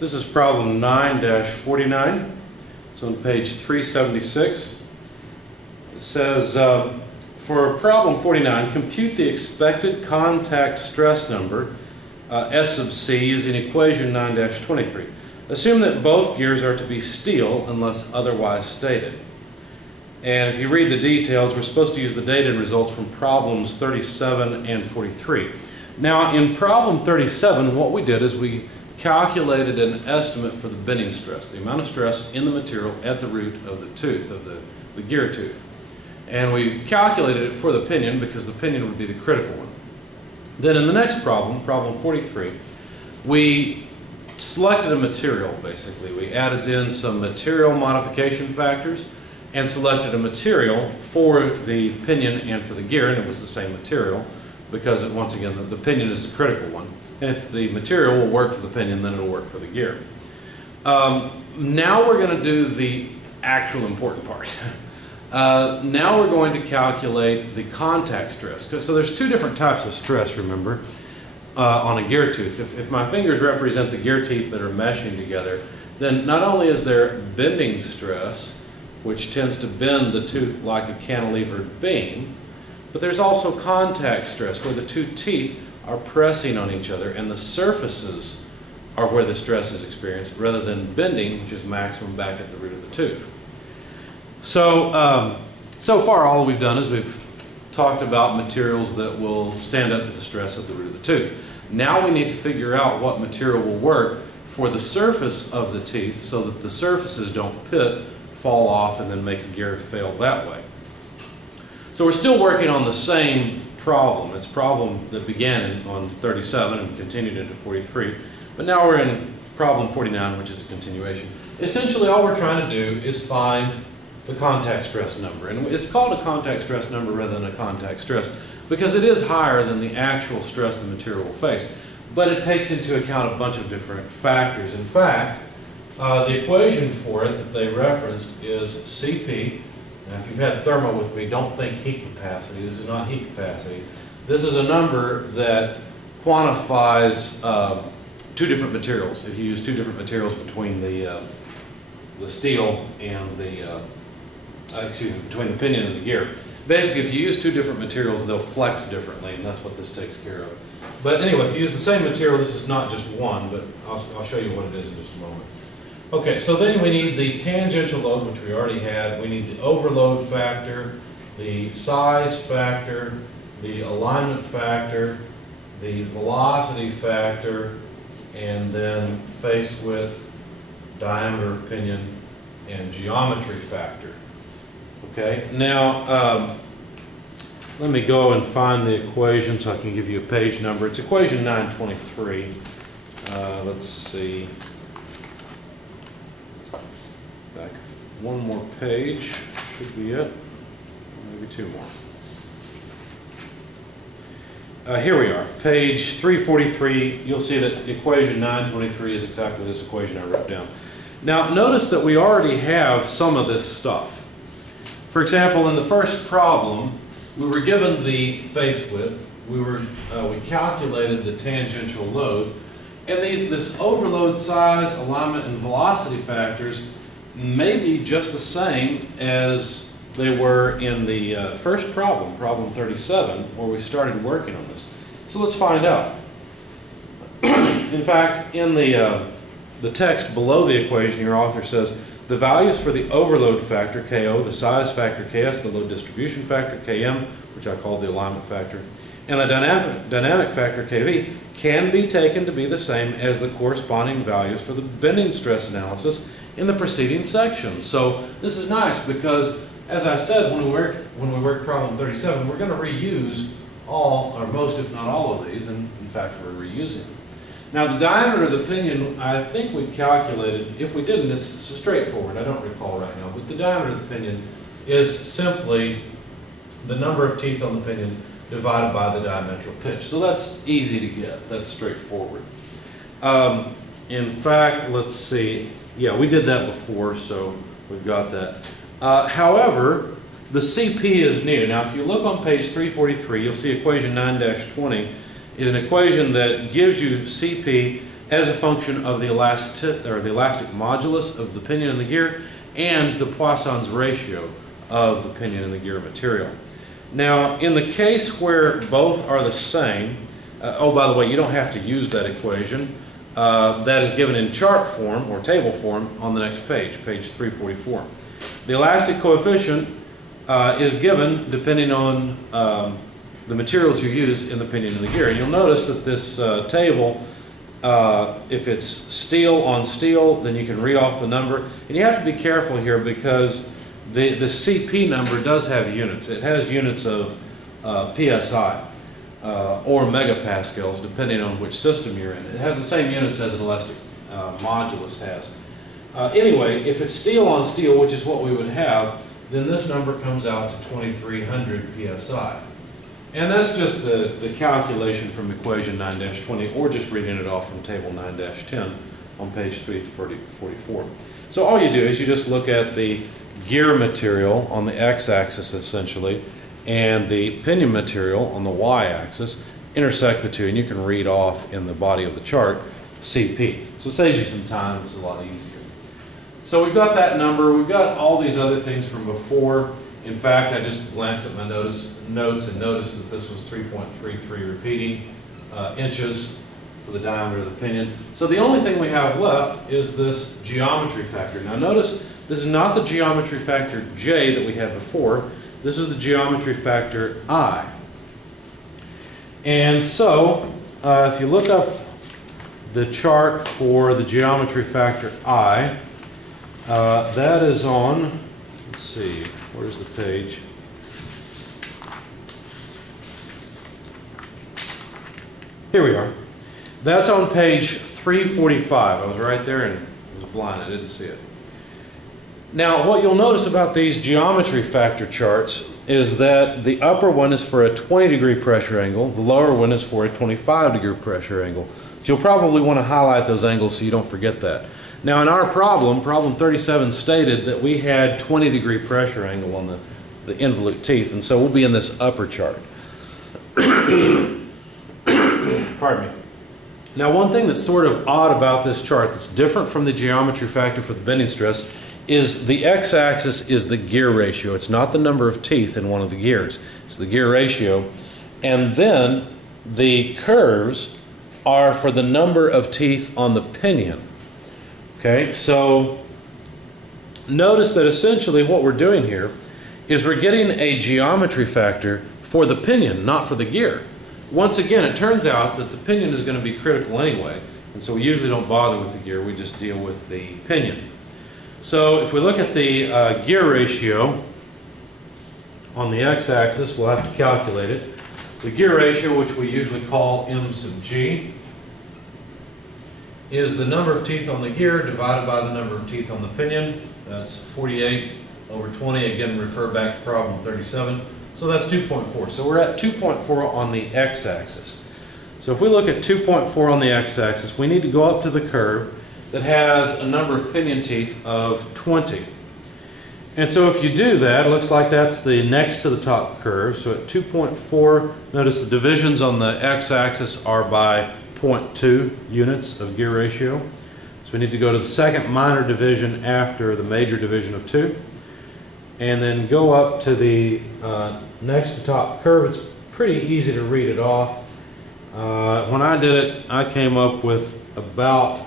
This is problem 9-49. It's on page 376. It says, for problem 49, compute the expected contact stress number, S sub C, using equation 9-23. Assume that both gears are to be steel unless otherwise stated. And if you read the details, we're supposed to use the data and results from problems 37 and 43. Now, in problem 37, what we did is we calculated an estimate for the bending stress, the amount of stress in the material at the root of the tooth, of the gear tooth. And we calculated it for the pinion because the pinion would be the critical one. Then in the next problem, problem 43, we selected a material, basically. We added in some material modification factors and selected a material for the pinion and for the gear, and it was the same material because, once again, the pinion is the critical one. And if the material will work for the pinion, then it will work for the gear. Now we're going to do the actual important part. Now we're going to calculate the contact stress. So there's two different types of stress, remember, on a gear tooth. If my fingers represent the gear teeth that are meshing together, then not only is there bending stress, which tends to bend the tooth like a cantilevered beam, but there's also contact stress, where the two teeth are pressing on each other and the surfaces are where the stress is experienced, rather than bending, which is maximum back at the root of the tooth. So, so far all we've done is we've talked about materials that will stand up to the stress at the root of the tooth. Now we need to figure out what material will work for the surface of the teeth so that the surfaces don't pit, fall off, and then make the gear fail that way. So we're still working on the same problem. It's a problem that began on 37 and continued into 43, but now we're in problem 49, which is a continuation. Essentially all we're trying to do is find the contact stress number, and it's called a contact stress number rather than a contact stress because it is higher than the actual stress the material will face, but it takes into account a bunch of different factors. In fact, the equation for it that they referenced is Cp. Now, if you've had thermo with me, don't think heat capacity. This is not heat capacity. This is a number that quantifies two different materials. If you use two different materials between the steel and the, between the pinion and the gear. Basically, if you use two different materials, they'll flex differently, and that's what this takes care of. But anyway, if you use the same material, this is not just one, but I'll show you what it is in just a moment. Okay, so then we need the tangential load, which we already had. We need the overload factor, the size factor, the alignment factor, the velocity factor, and then face width, diameter of pinion, and geometry factor. Okay, now let me go and find the equation so I can give you a page number. It's equation 923. Let's see. Back one more page should be it. Maybe two more. Here we are, page 343. You'll see that equation 923 is exactly this equation I wrote down. Now notice that we already have some of this stuff. For example, in the first problem, we were given the face width. We calculated the tangential load, and this overload, size, alignment, and velocity factors may be just the same as they were in the first problem, problem 37, where we started working on this. So let's find out. In fact, in the text below the equation, your author says, the values for the overload factor, Ko, the size factor, Ks, the load distribution factor, Km, which I called the alignment factor, and the dynamic factor, Kv, can be taken to be the same as the corresponding values for the bending stress analysis in the preceding section. So this is nice because, as I said, when we work problem 37, we're going to reuse all, or most if not all of these, and in fact we're reusing them. Now the diameter of the pinion, I think we calculated. If we didn't, it's straightforward. I don't recall right now, but the diameter of the pinion is simply the number of teeth on the pinion divided by the diametral pitch. So that's easy to get. That's straightforward. In fact, let's see. Yeah, we did that before, so we've got that. However, the CP is new. Now, if you look on page 343, you'll see equation 9-20 is an equation that gives you CP as a function of the elastic modulus of the pinion and the gear and the Poisson's ratio of the pinion and the gear material. Now, in the case where both are the same, oh, by the way, you don't have to use that equation. That is given in chart form or table form on the next page, page 344. The elastic coefficient is given depending on the materials you use in the pinion and the gear. And you'll notice that this table, if it's steel on steel, then you can read off the number. And you have to be careful here because the CP number does have units. It has units of PSI or megapascals, depending on which system you're in. It has the same units as an elastic modulus has. Anyway, if it's steel on steel, which is what we would have, then this number comes out to 2300 PSI. And that's just the calculation from equation 9-20, or just reading it off from table 9-10 on page 344. So all you do is you just look at the gear material on the x-axis essentially, and the pinion material on the y-axis, intersect the two, and you can read off in the body of the chart CP. So it saves you some time, it's a lot easier. So we've got that number, we've got all these other things from before. In fact, I just glanced at my notes and noticed that this was 3.33 repeating inches for the diameter of the pinion. So the only thing we have left is this geometry factor. Now notice, this is not the geometry factor J that we had before. This is the geometry factor I. And so, if you look up the chart for the geometry factor I, that is on, let's see, where's the page? Here we are. That's on page 345. I was right there and I was blind, I didn't see it. Now, what you'll notice about these geometry factor charts is that the upper one is for a 20-degree pressure angle, the lower one is for a 25-degree pressure angle. So you'll probably want to highlight those angles so you don't forget that. Now, in our problem 37 stated that we had 20-degree pressure angle on the involute teeth, and so we'll be in this upper chart. Pardon me. Now, one thing that's sort of odd about this chart that's different from the geometry factor for the bending stress is the x-axis is the gear ratio. It's not the number of teeth in one of the gears. It's the gear ratio. And then the curves are for the number of teeth on the pinion. Okay, so notice that essentially what we're doing here is we're getting a geometry factor for the pinion, not for the gear. Once again, it turns out that the pinion is going to be critical anyway, and so we usually don't bother with the gear, we just deal with the pinion. So if we look at the gear ratio on the x-axis, we'll have to calculate it. The gear ratio, which we usually call M sub G, is the number of teeth on the gear divided by the number of teeth on the pinion. That's 48 over 20. Again, refer back to problem 37. So that's 2.4. So we're at 2.4 on the x-axis. So if we look at 2.4 on the x-axis, we need to go up to the curve that has a number of pinion teeth of 20. And so if you do that, it looks like that's the next to the top curve. So at 2.4, notice the divisions on the x-axis are by 0.2 units of gear ratio. So we need to go to the second minor division after the major division of 2. And then go up to the next to top curve. It's pretty easy to read it off. When I did it, I came up with about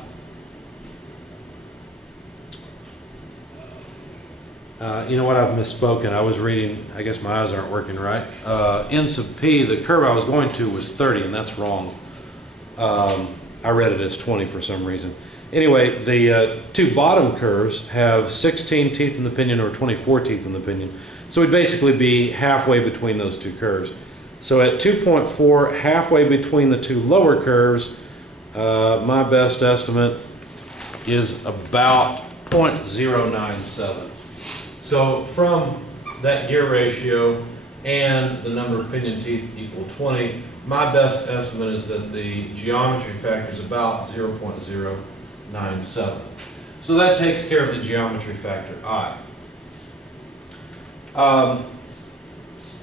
you know what, I've misspoken. I was reading, I guess my eyes aren't working right. N sub P, the curve I was going to was 30, and that's wrong. I read it as 20 for some reason. Anyway, the two bottom curves have 16 teeth in the pinion or 24 teeth in the pinion. So we'd basically be halfway between those two curves. So at 2.4, halfway between the two lower curves, my best estimate is about 0.097. So from that gear ratio and the number of pinion teeth equal 20, my best estimate is that the geometry factor is about 0.097. So that takes care of the geometry factor I.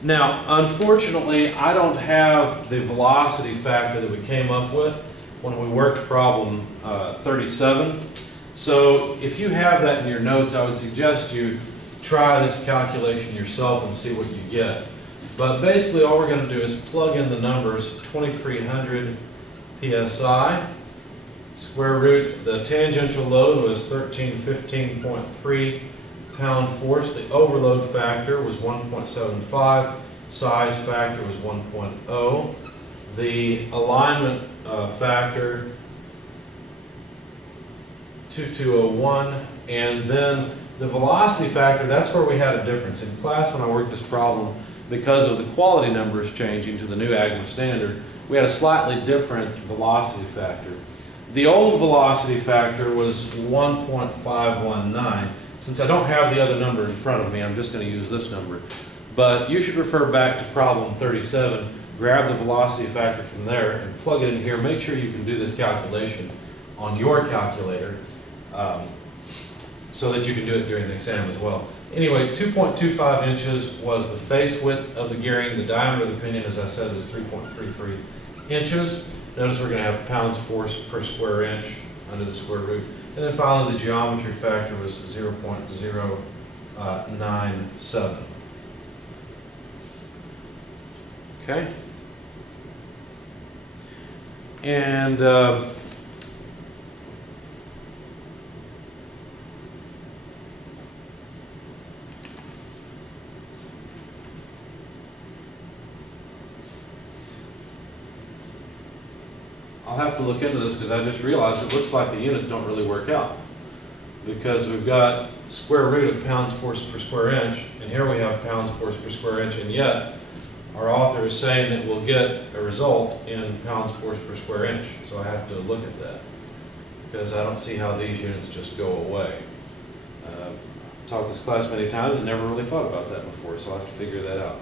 Now, unfortunately, I don't have the velocity factor that we came up with when we worked problem 37. So if you have that in your notes, I would suggest you try this calculation yourself and see what you get. But basically all we're going to do is plug in the numbers 2300 psi, square root, the tangential load was 1315.3 pound force, the overload factor was 1.75, size factor was 1.0, the alignment factor 2201, and then the velocity factor, that's where we had a difference. In class when I worked this problem, because of the quality numbers changing to the new AGMA standard, we had a slightly different velocity factor. The old velocity factor was 1.519. Since I don't have the other number in front of me, I'm just going to use this number. But you should refer back to problem 37, grab the velocity factor from there and plug it in here. Make sure you can do this calculation on your calculator so that you can do it during the exam as well. Anyway, 2.25 inches was the face width of the gearing. The diameter of the pinion, as I said, is 3.33 inches. Notice we're going to have pounds force per square inch under the square root. And then finally, the geometry factor was 0.097. Okay? And I'll have to look into this because I just realized it looks like the units don't really work out, because we've got square root of pounds force per square inch, and here we have pounds force per square inch, and yet our author is saying that we'll get a result in pounds force per square inch. So I have to look at that because I don't see how these units just go away. I've taught this class many times and never really thought about that before, so I'll have to figure that out.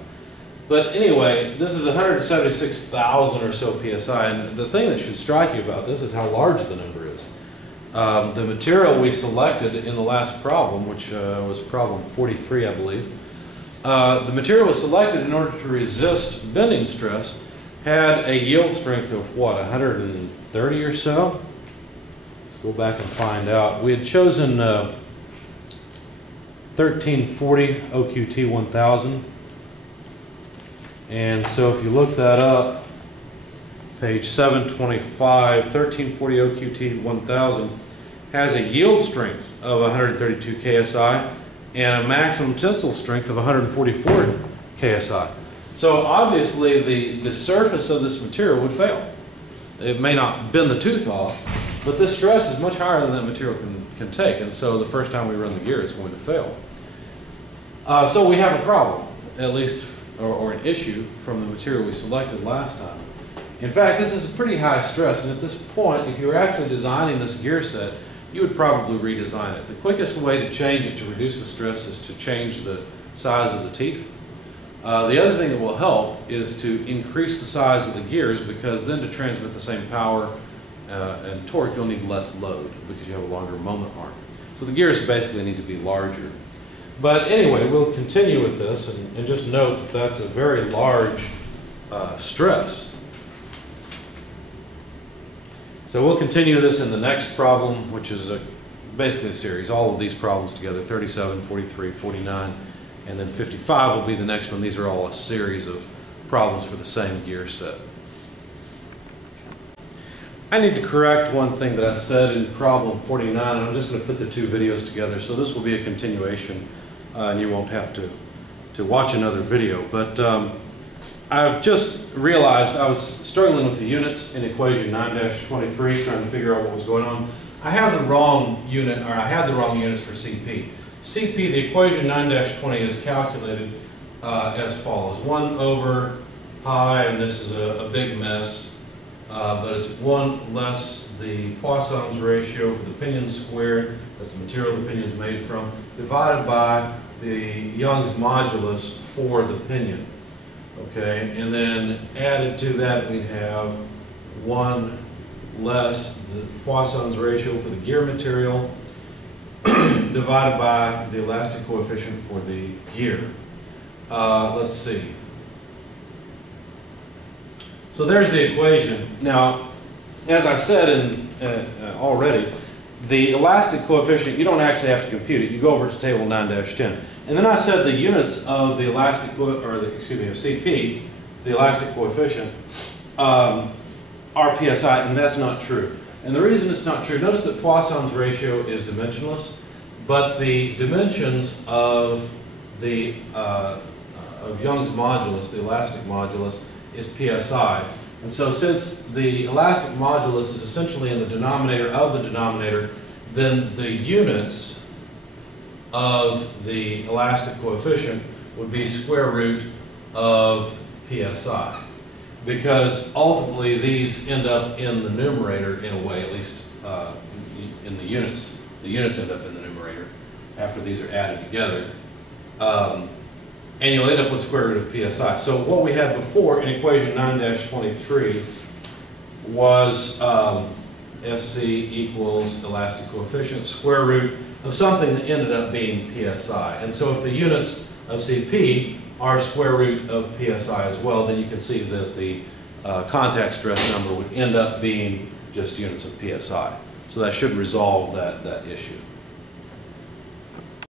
But anyway, this is 176,000 or so psi, and the thing that should strike you about this is how large the number is. The material we selected in the last problem, which was problem 43, I believe, the material was selected in order to resist bending stress, had a yield strength of what, 130 or so? Let's go back and find out. We had chosen 1340 OQT 1000. And so if you look that up, page 725, 1340 OQT 1000 has a yield strength of 132 KSI and a maximum tensile strength of 144 KSI. So obviously the surface of this material would fail. It may not bend the tooth off, but this stress is much higher than that material can take, and so the first time we run the gear it's going to fail. So we have a problem, at least, or an issue from the material we selected last time. In fact, this is a pretty high stress, and at this point, if you were actually designing this gear set, you would probably redesign it. The quickest way to change it to reduce the stress is to change the size of the teeth. The other thing that will help is to increase the size of the gears, because then to transmit the same power and torque, you'll need less load because you have a longer moment arm. So the gears basically need to be larger. But anyway, we'll continue with this and just note that that's a very large stress. So we'll continue this in the next problem, which is basically a series, all of these problems together, 37, 43, 49, and then 55 will be the next one. These are all a series of problems for the same gear set. I need to correct one thing that I said in problem 49, and I'm just going to put the two videos together, so this will be a continuation, and you won't have to watch another video. But I've just realized I was struggling with the units in equation 9-23, trying to figure out what was going on. I have the wrong unit, or I had the wrong units for CP. CP, the equation 9-20 is calculated as follows. 1 over pi, and this is a big mess, but it's 1 less the Poisson's ratio for the pinion squared, that's the material the pinion is made from, divided by the Young's modulus for the pinion. Okay, and then added to that we have 1 less the Poisson's ratio for the gear material divided by the elastic coefficient for the gear. Let's see. So there's the equation. Now, as I said already, the elastic coefficient, you don't actually have to compute it. You go over to table 9-10. And then I said the units of the elastic, of CP, the elastic coefficient, are PSI, and that's not true. And the reason it's not true, notice that Poisson's ratio is dimensionless, but the dimensions of the of Young's modulus, the elastic modulus, is PSI. And so since the elastic modulus is essentially in the denominator of the denominator, then the units of the elastic coefficient would be square root of PSI. Because ultimately these end up in the numerator in a way, at least in the units. The units end up in the numerator after these are added together. And you'll end up with square root of PSI. So what we had before in equation 9-23 was SC equals elastic coefficient square root of something that ended up being PSI. And so if the units of CP are square root of PSI as well, then you can see that the contact stress number would end up being just units of PSI. So that should resolve that issue.